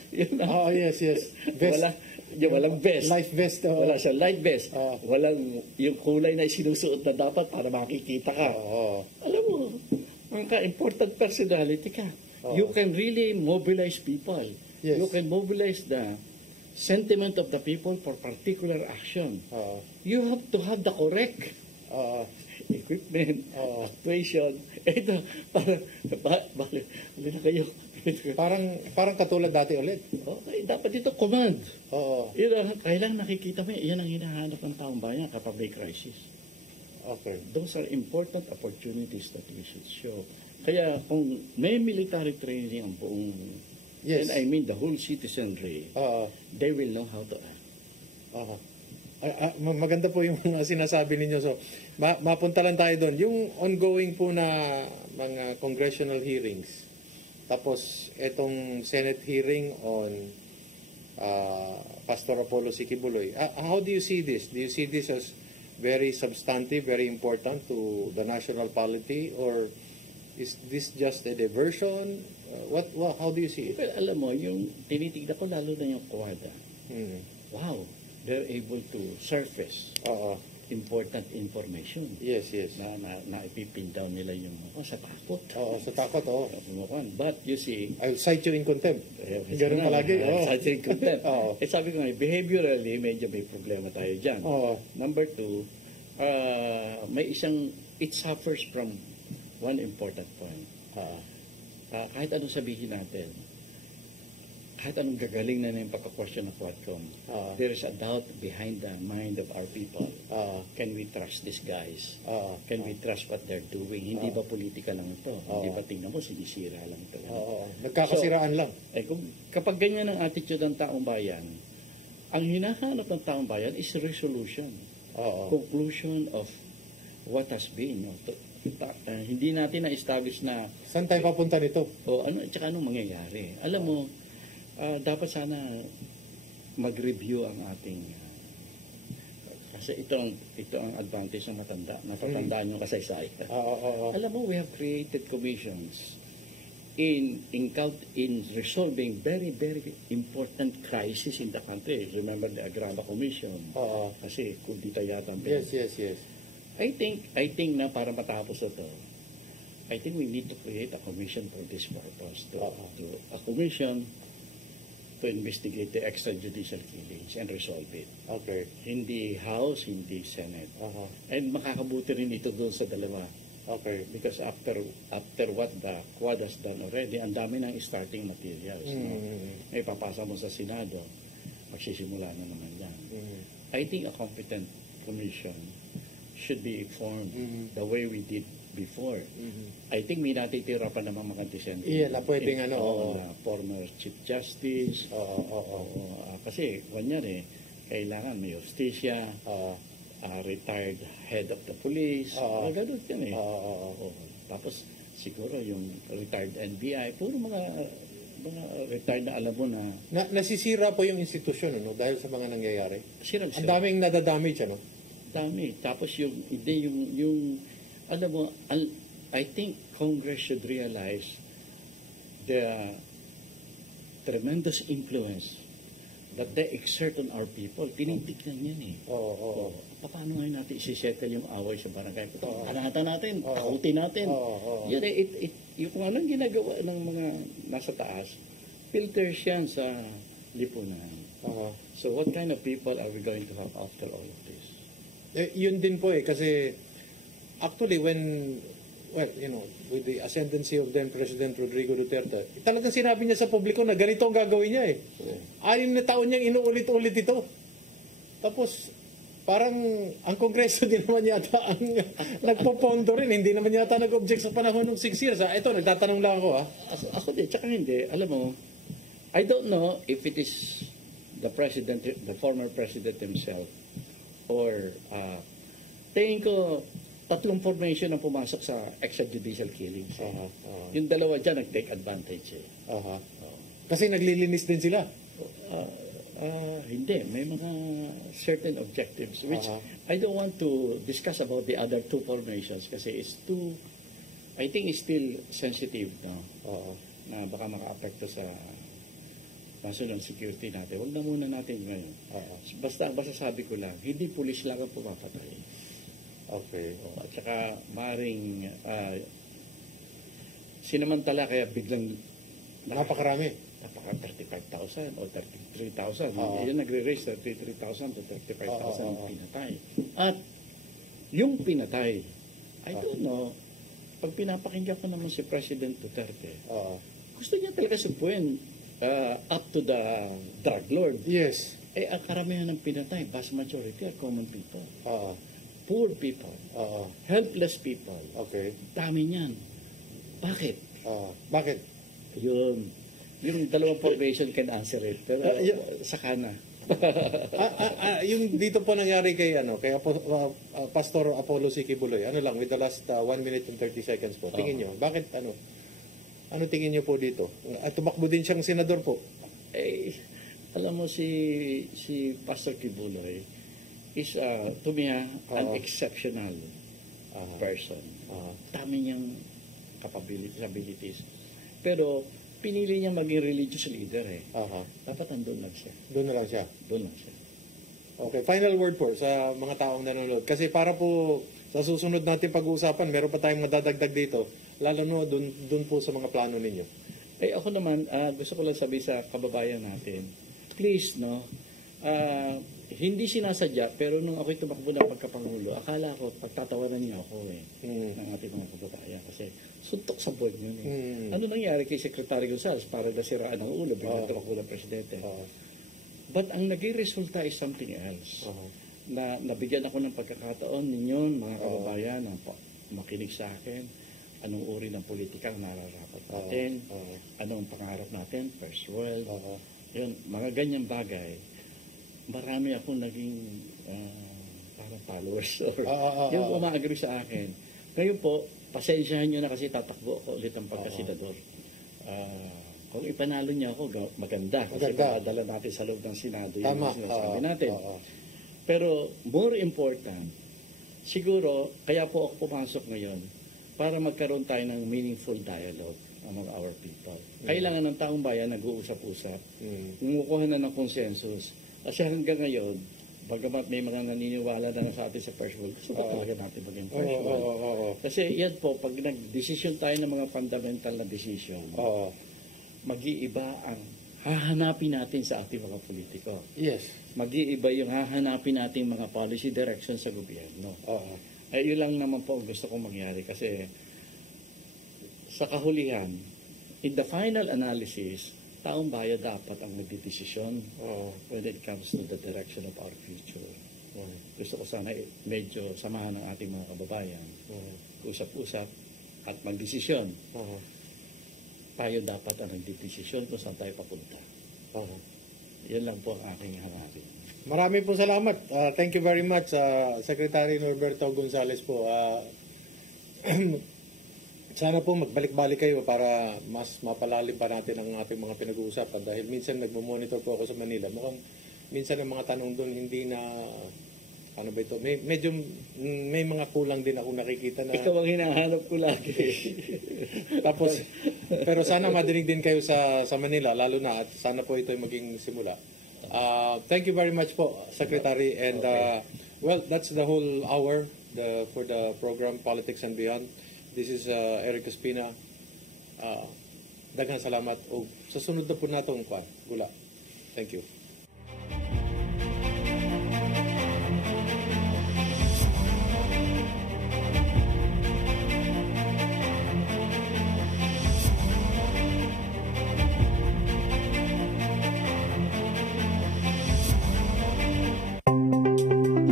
Yes. Vest. Walang vest. Life vest. Wala siyang light vest. Walang yung kulay na sinusuot na dapat para makikita ka. Alam mo, ang ka-important personality ka. You can really mobilize people. Yes. You can mobilize the sentiment of the people for particular action. You have to have the correct equipment, actuation. Ito, bakit na kayo? Parang katulad dati ulit. Okay, dapat ito command. Kailangan nakikita mo, yan ang hinahanap ng taong bayan kapag may crisis. Okay. Those are important opportunities that we should show. Kaya kung may military training ang buong, yes, and I mean the whole citizenry, they will know how to act. Maganda po yung mga sinasabi ninyo. So, mapunta lang tayo doon. Yung ongoing po na mga congressional hearings, tapos itong Senate hearing on Pastor Apollo Sikibuloy. How do you see this? Do you see this as very substantive, very important to the national polity, or is this just a diversion? How do you see it? Well, alam mo, yung tinitignan ko lalo na yung Quadra. Wow, they're able to surface important information. Yes. Na ipipin down nila yung sa takot. Sa takot, But you see, I'll cite you in contempt. Ganun palagi. Cite you in contempt. Sabi ko nga, behaviorally, medyo may problema tayo dyan. Number two, it suffers from one important point. Kahit anong sabihin natin, kahit anong gagaling na yung pagka-question ng Quadcom, there is a doubt behind the mind of our people. Can we trust these guys? Can we trust what they're doing? Hindi ba politika lang ito? Hindi ba tingnan mo, sinisira lang ito? Nagkakasiraan lang. Kapag ganyan ang attitude ng taong bayan, ang hinahanap ng taong bayan is resolution. Conclusion of what has been. Hindi natin na-establish na saan tayo papunta nito? Tsaka anong mangyayari. Alam mo, dapat sana mag-review ang ating kasi ito ang advantage ng matanda. Natatandaan yung kasaysayan. Alam mo, we have created commissions in resolving very, very important crisis in the country. Remember the Agrava Commission? Kasi kundita yata ang Yes. I think na para matapos ito, I think we need to create a commission for this purpose. A commission to investigate the extrajudicial killings and resolve it. Okay. Hindi House, hindi Senate. And makakabuti rin ito doon sa dalawa. Okay. Because after what the Quad has done already, ang dami ng starting materials. May papasa mo sa Senado, magsisimula na naman yan. I think a competent commission should be formed the way we did before. I think may natitira pa naman mga dissenting. Na pwedeng former Chief Justice. Kasi, kunyari, kailangan may justisya, retired head of the police. Ganun yan Tapos, siguro yung retired NBI, puro mga retired na alam mo na nasisira po yung institusyon dahil sa mga nangyayari. Ang daming nadadamage, Dami. Tapos yung alam mo, I think Congress should realize the tremendous influence that they exert on our people. Tinitignan yan Paano ngayon natin isi-settle yung away sa barangay? Hanatan natin, takutin natin. Yan yung kung anong ginagawa ng mga nasa taas, filters yan sa lipunan. So what kind of people are we going to have after all of this? Yun din po kasi actually with the ascendancy of then President Rodrigo Duterte, talagang sinabi niya sa publiko na ganito ang gagawin niya 6 na taon niyang inuulit-ulit ito. Tapos parang ang Kongreso din naman yata ang nagpopondo rin. Hindi naman yata nag-object sa panahon ng 6 years. Ito, nagtatanong lang ako. Ako din, tsaka hindi. Alam mo, I don't know if it is the former president himself or tingin ko 3 formation ang pumasok sa extrajudicial killings. Yung dalawa dyan nag-take advantage. Kasi naglilinis din sila. Hindi. May mga certain objectives which Uh-huh. I don't want to discuss about the other two formations kasi I think it's still sensitive, no? Oo. Na baka maka-apekto sa national security natin. Huwag na muna natin ngayon. Basta sabi ko lang, hindi pulis lang ang pumapatay. Okay. At saka maring sinamantala kaya biglang Napakarami. 35,000 o 33,000. Yan nagre-raise 33,000 to 35,000 pinatay. At yung pinatay, I don't know, pag pinapakinggan ko naman si President Duterte, gusto niya talaga subuin up to the drug lord. Yes. Ang karamihan ng pinatay, vast majority are common people. Poor people. Helpless people. Okay. Dami niyan. Bakit? Bakit? Yung dalawang formation can answer it. Pero saka na. Yung dito po nangyari kay Pastor Apollo C. Kibuloy, with the last 1 minute and 30 seconds po. Tingin nyo, bakit ano tingin nyo po dito? At tumakbo din siyang senador po. Alam mo si Pastor Kibuloy is to me an exceptional person. Dami niyang abilities. Pero pinili niya maging religious leader Dapat andun lang siya. Doon na lang siya. Doon lang siya. Okay, final word po sa mga taong nanonood. Kasi para po sa susunod natin pag-uusapan, meron pa tayong madadagdag dito. Lalo no, doon po sa mga plano ninyo. Ako naman, gusto ko lang sabihin sa kababayan natin, please, hindi sinasadya, pero nung ako'y tumakbo ng pagkapangulo, akala ko, pagtatawanan niya ako ng ating mga kababayan. Kasi suntok sa buwan yun Ano nangyari kay Secretary Gonzales para nasiraan ang ulo biglang tumakbo ng presidente? But ang naging resulta is something else. Na nabigyan ako ng pagkakataon ninyo, mga kababayan, na makinig sa akin, anong uri ng politika ang nararapat natin, anong pangarap natin, first world, yun, mga ganyang bagay. Marami akong naging parang followers or yung umaagree sa akin. Ngayon po, pasensyahan nyo na kasi tatakbo ako ulit ang pagkasenador. Kung ipanalo niya ako, maganda. Kasi padala natin sa loob ng Senado yung sinasabi natin. Pero more important, siguro, kaya po ako pumasok ngayon para magkaroon tayo ng meaningful dialogue among our people. Kailangan ng taong bayan nag-uusap-usap, kumukuha na ng consensus. Kasi hanggang ngayon, bagamat may mga naniniwala na sa atin sa first world, gusto ba talaga natin maging first world? Kasi yan po, pag nag-decision tayo ng mga fundamental na decision, mag-iiba ang hahanapin natin sa ating mga politiko. Yes. Mag-iiba yung hahanapin natin mga policy direction sa gobyerno. Yun lang naman po gusto kong mangyari kasi sa kahulihan, in the final analysis, taong bayan dapat ang nagdidesisyon when it comes to the direction of our future. Gusto ko sana medyo samahan ng ating mga kababayan. Usap-usap at magdesisyon. Tayo dapat ang nagdidesisyon kung saan tayo papunta. Yan lang po ang aking hanapin. Marami po salamat. Thank you very much, Secretary Norberto Gonzales po. Sana po magbalik-balik kayo para mas mapalalim pa natin ang ating mga pinag-uusapan dahil minsan nagmo-monitor po ako sa Manila. Mukhang minsan ang mga tanong doon hindi na ano ba ito? May mga kulang din ako nakikita na ikaw ang hinahanap ko lagi. Tapos pero sana madinig din kayo sa Manila lalo na at sana po ito ay maging simula. Thank you very much po, Secretary, and well, that's the whole hour for the program Politics and Beyond. This is Eric Ospina. Daghang salamat o sa sunod na po natong gula. Thank you.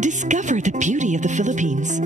Discover the beauty of the Philippines.